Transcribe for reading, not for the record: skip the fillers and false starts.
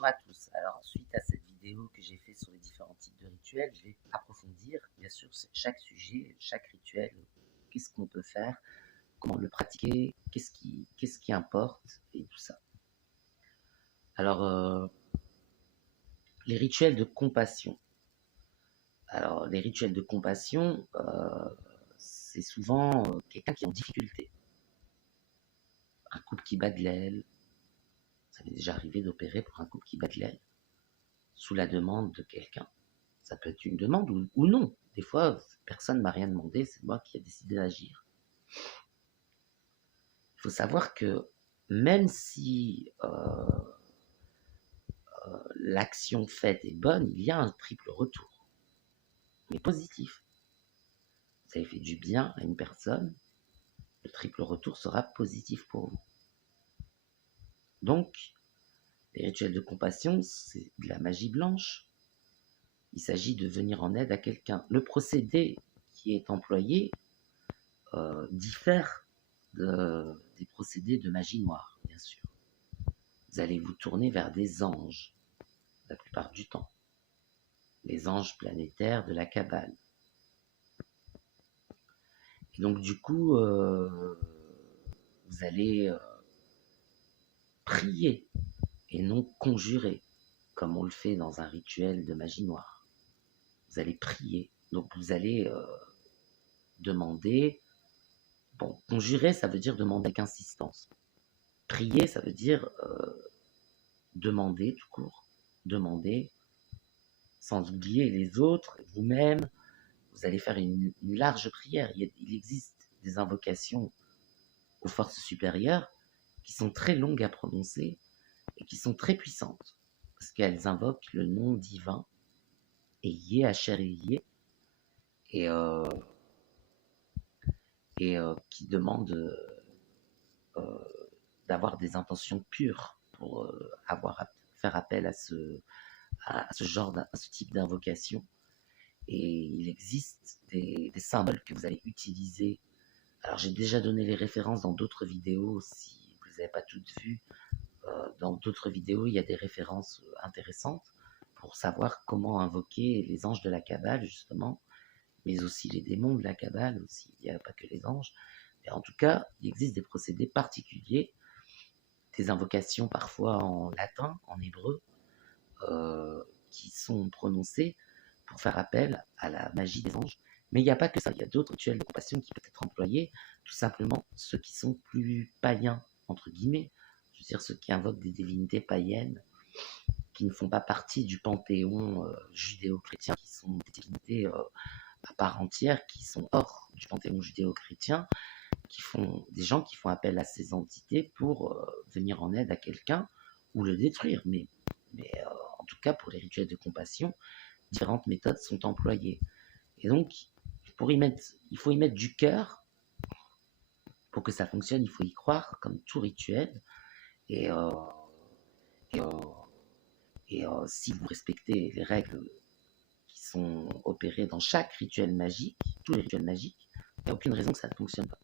Bonjour à tous. Alors, suite à cette vidéo que j'ai fait sur les différents types de rituels, je vais approfondir, bien sûr, chaque sujet, chaque rituel, qu'est-ce qu'on peut faire, comment le pratiquer, qu'est-ce qui importe, et tout ça. Alors, les rituels de compassion. Alors, les rituels de compassion, c'est souvent quelqu'un qui est en difficulté. Un couple qui bat de l'aile. Ça m'est déjà arrivé d'opérer pour un couple qui bat de l'aile, sous la demande de quelqu'un. Ça peut être une demande ou non. Des fois, personne ne m'a rien demandé, c'est moi qui ai décidé d'agir. Il faut savoir que même si l'action faite est bonne, il y a un triple retour, mais positif. Vous avez fait du bien à une personne, le triple retour sera positif pour vous. Donc, les rituels de compassion, c'est de la magie blanche. Il s'agit de venir en aide à quelqu'un. Le procédé qui est employé diffère des procédés de magie noire, bien sûr. Vous allez vous tourner vers des anges, la plupart du temps. Les anges planétaires de la Kabbale. Et donc, du coup, vous allez prier et non conjurer, comme on le fait dans un rituel de magie noire. Vous allez prier. Donc, vous allez demander. Bon, conjurer, ça veut dire demander avec insistance. Prier, ça veut dire demander tout court. Demander, sans oublier les autres, vous-même. Vous allez faire une large prière. Il existe des invocations aux forces supérieures qui sont très longues à prononcer et qui sont très puissantes, parce qu'elles invoquent le nom divin, et Yé, Hacher et Yé, et qui demandent d'avoir des intentions pures pour faire appel à ce type d'invocation. Et il existe des symboles que vous allez utiliser. Alors, j'ai déjà donné les références dans d'autres vidéos, si vous n'avez pas toutes vues. Dans d'autres vidéos, il y a des références intéressantes pour savoir comment invoquer les anges de la Kabbale, justement, mais aussi les démons de la Kabbale, aussi. Il n'y a pas que les anges. Mais en tout cas, il existe des procédés particuliers, des invocations parfois en latin, en hébreu, qui sont prononcées pour faire appel à la magie des anges. Mais il n'y a pas que ça, il y a d'autres rituels de compassion qui peuvent être employés, tout simplement ceux qui sont plus païens, entre guillemets, je veux dire ceux qui invoquent des divinités païennes, qui ne font pas partie du panthéon judéo-chrétien, qui sont des divinités à part entière, qui sont hors du panthéon judéo-chrétien, des gens qui font appel à ces entités pour venir en aide à quelqu'un ou le détruire. Mais en tout cas, pour les rituels de compassion, différentes méthodes sont employées. Et donc, il faut y mettre du cœur pour que ça fonctionne. Il faut y croire, comme tout rituel. Et si vous respectez les règles qui sont opérées dans chaque rituel magique, tous les rituels magiques, il n'y a aucune raison que ça ne fonctionne pas.